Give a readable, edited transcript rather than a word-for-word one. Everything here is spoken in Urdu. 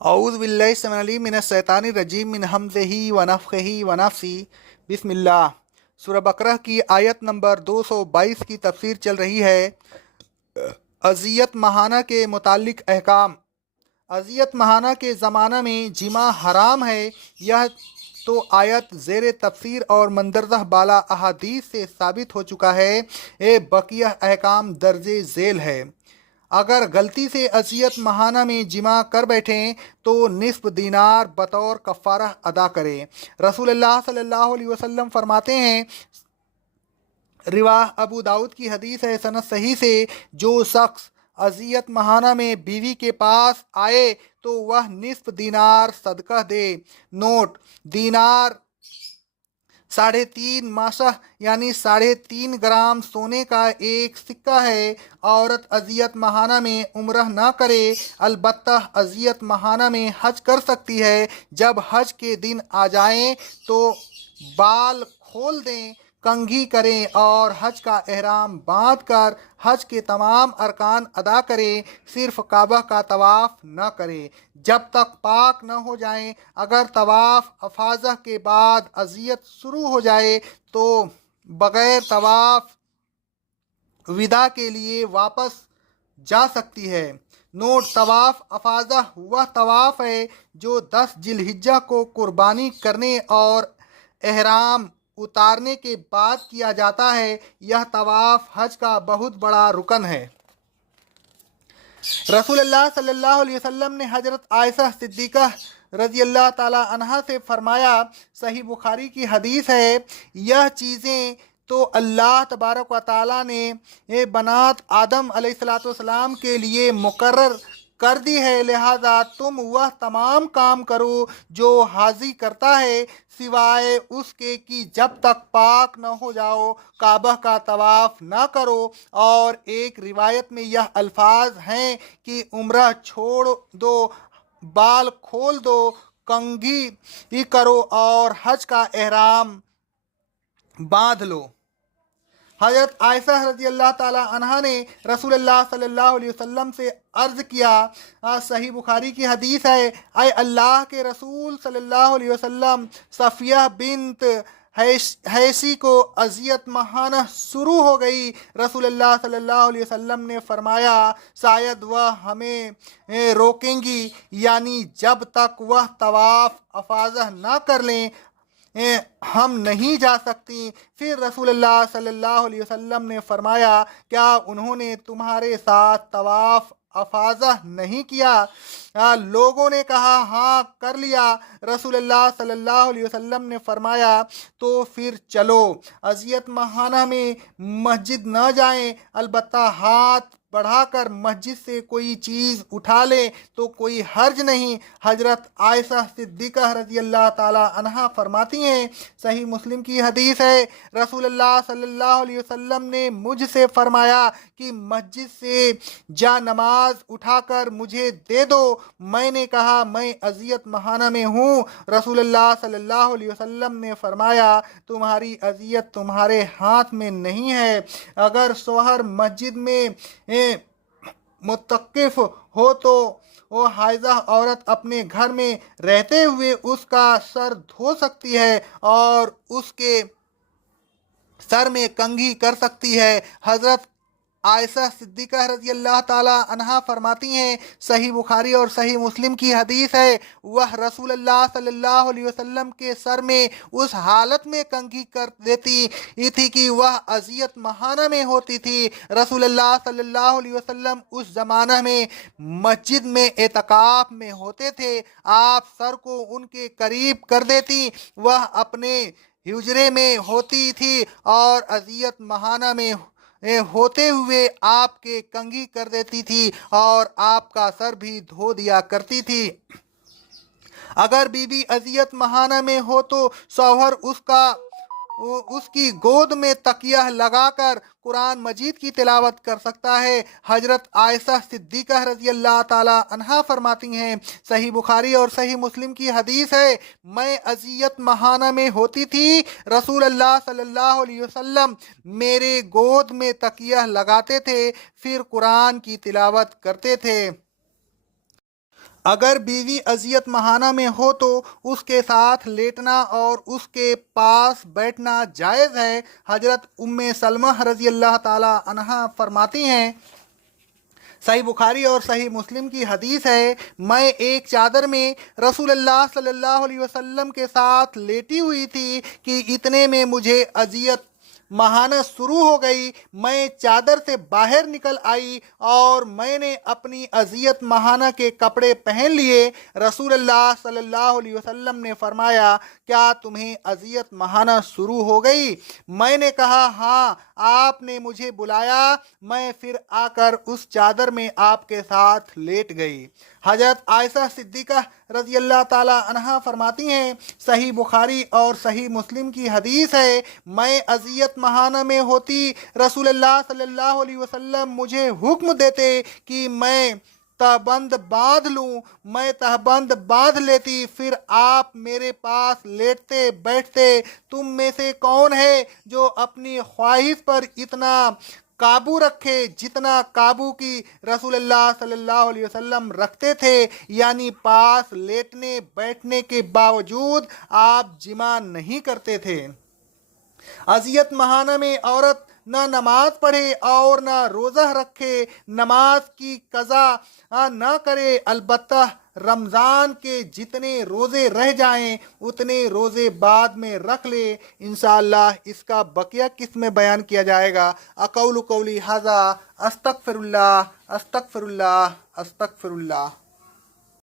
اعوذ باللہ السمیع العلیم من الشیطان الرجیم من حمزہ ونفخہ ونفثہ۔ بسم اللہ۔ سورہ بقرہ کی آیت نمبر 222 کی تفسیر چل رہی ہے۔ اذیت ماہانہ کے متعلق احکام۔ اذیت ماہانہ کے زمانہ میں جماع حرام ہے، یہ تو آیت زیر تفسیر اور مندرجہ بالا احادیث سے ثابت ہو چکا ہے۔ بقیہ احکام درج ذیل ہے۔ اگر غلطی سے اذیت ماہانہ میں جماع کر بیٹھیں تو نصف دینار بطور کفارہ ادا کریں۔ رسول اللہ صلی اللہ علیہ وسلم فرماتے ہیں، رواہ ابو داؤد کی حدیث ہے سند صحیح سے، جو شخص اذیت ماہانہ میں بیوی کے پاس آئے تو وہ نصف دینار صدقہ دے۔ نوٹ: دینار 3.5 ماشہ یعنی 3.5 گرام سونے کا ایک سکہ ہے۔ عورت اذیت ماہانہ میں عمرہ نہ کرے، البتہ اذیت ماہانہ میں حج کر سکتی ہے۔ جب حج کے دن آ جائیں تو بال کھول دیں، کنگھی کریں اور حج کا احرام باندھ کر حج کے تمام ارکان ادا کریں، صرف کعبہ کا طواف نہ کریں جب تک پاک نہ ہو جائیں۔ اگر طواف افاضہ کے بعد اذیت شروع ہو جائے تو بغیر طواف وداع کے لیے واپس جا سکتی ہے۔ نوٹ: طواف افاضہ وہ طواف ہے جو 10 ذی الحجہ کو قربانی کرنے اور احرام اتارنے کے بعد کیا جاتا ہے۔ یہ طواف حج کا بہت بڑا رکن ہے۔ رسول اللہ صلی اللہ علیہ وسلم نے حضرت عائشہ صدیقہ رضی اللہ تعالی عنہا سے فرمایا، صحیح بخاری کی حدیث ہے، یہ چیزیں تو اللہ تبارک و تعالیٰ نے بنات آدم علیہ السلام کے لیے مقرر کر دی ہے، لہذا تم وہ تمام کام کرو جو حاجی کرتا ہے، سوائے اس کے کہ جب تک پاک نہ ہو جاؤ کعبہ کا طواف نہ کرو۔ اور ایک روایت میں یہ الفاظ ہیں کہ عمرہ چھوڑ دو، بال کھول دو، کنگھی کرو اور حج کا احرام باندھ لو۔ حضرت عائشہ رضی اللہ تعالیٰ عنہا نے رسول اللہ صلی اللہ علیہ وسلم سے عرض کیا، صحیح بخاری کی حدیث ہے، اے اللہ کے رسول صلی اللہ علیہ وسلم، صفیہ بنت حیثی کو اذیت ماہانہ شروع ہو گئی۔ رسول اللہ صلی اللہ علیہ وسلم نے فرمایا، شاید وہ ہمیں روکیں گی، یعنی جب تک وہ طواف افاضہ نہ کر لیں ہم نہیں جا سکتی۔ پھر رسول اللہ صلی اللہ علیہ وسلم نے فرمایا، کیا انہوں نے تمہارے ساتھ طواف افاضہ نہیں کیا؟ لوگوں نے کہا، ہاں کر لیا۔ رسول اللہ صلی اللہ علیہ وسلم نے فرمایا، تو پھر چلو، اذیت ماہانہ میں مسجد نہ جائیں، البتہ ہاتھ بڑھا کر مسجد سے کوئی چیز اٹھا لیں تو کوئی حرج نہیں۔ حضرت عائشہ صدیقہ رضی اللہ تعالی عنہا فرماتی ہیں، صحیح مسلم کی حدیث ہے، رسول اللہ صلی اللہ علیہ وسلم نے مجھ سے فرمایا کہ مسجد سے جا نماز اٹھا کر مجھے دے دو۔ میں نے کہا، میں اذیت ماہانہ میں ہوں۔ رسول اللہ صلی اللہ علیہ وسلم نے فرمایا، تمہاری اذیت تمہارے ہاتھ میں نہیں ہے۔ اگر شوہر مسجد میں متقف ہو تو وہ حائضہ عورت اپنے گھر میں رہتے ہوئے اس کا سر دھو سکتی ہے اور اس کے سر میں کنگھی کر سکتی ہے۔ حضرت عائشہ صدیقہ رضی اللہ تعالی عنہا فرماتی ہیں، صحیح بخاری اور صحیح مسلم کی حدیث ہے، وہ رسول اللہ صلی اللہ علیہ وسلم کے سر میں اس حالت میں کنگھی کر دیتی تھی کہ وہ اذیت ماہانہ میں ہوتی تھی۔ رسول اللہ صلی اللہ علیہ وسلم اس زمانہ میں مسجد میں اعتکاف میں ہوتے تھے۔ آپ سر کو ان کے قریب کر دیتی، وہ اپنے حجرے میں ہوتی تھی اور اذیت ماہانہ میں ہوتے ہوئے آپ کے کنگھی کر دیتی تھی اور آپ کا سر بھی دھو دیا کرتی تھی۔ اگر بی بی اذیت ماہانہ میں ہو تو شوہر اس کی گود میں تکیہ لگا کر قرآن مجید کی تلاوت کر سکتا ہے۔ حضرت عائشہ صدیقہ رضی اللہ تعالی عنہا فرماتی ہیں، صحیح بخاری اور صحیح مسلم کی حدیث ہے، میں اذیت ماہانہ میں ہوتی تھی، رسول اللہ صلی اللہ علیہ وسلم میرے گود میں تکیہ لگاتے تھے، پھر قرآن کی تلاوت کرتے تھے۔ اگر بیوی اذیت مہانہ میں ہو تو اس کے ساتھ لیٹنا اور اس کے پاس بیٹھنا جائز ہے۔ حضرت ام سلمہ رضی اللہ تعالی عنہا فرماتی ہیں، صحیح بخاری اور صحیح مسلم کی حدیث ہے، میں ایک چادر میں رسول اللہ صلی اللہ علیہ وسلم کے ساتھ لیٹی ہوئی تھی کہ اتنے میں مجھے اذیت مہانہ شروع ہو گئی۔ میں چادر سے باہر نکل آئی اور میں نے اپنی اذیت مہانہ کے کپڑے پہن لیے۔ رسول اللہ صلی اللہ علیہ وسلم نے فرمایا، کیا تمہیں اذیت مہانہ شروع ہو گئی؟ میں نے کہا، ہاں، آپ نے مجھے بلایا۔ میں پھر آ کر اس چادر میں آپ کے ساتھ لیٹ گئی۔ حضرت عائشہ صدیقہ رضی اللہ تعالی عنہا فرماتی ہیں، صحیح بخاری اور صحیح مسلم کی حدیث ہے، میں اذیت مہانہ میں ہوتی رسول اللہ صلی اللہ علیہ وسلم مجھے حکم دیتے کہ میں تہبند باندھ لوں، میں تہبند باندھ لیتی، پھر آپ میرے پاس لیٹتے بیٹھتے۔ تم میں سے کون ہے جو اپنی خواہش پر اتنا قابو رکھے جتنا قابو کی رسول اللہ صلی اللہ علیہ وسلم رکھتے تھے؟ یعنی پاس لیٹنے بیٹھنے کے باوجود آپ جماع نہیں کرتے تھے۔ اذیت مہانہ میں عورت نہ نماز پڑھے اور نہ روزہ رکھے، نماز کی قضا نہ کرے، البتہ رمضان کے جتنے روزے رہ جائیں اتنے روزے بعد میں رکھ لے۔ انشاءاللہ اس کا بقیہ قسم میں بیان کیا جائے گا۔ اقول قولی ھذا، استغفر اللہ، استغفر اللہ، استغفر اللہ۔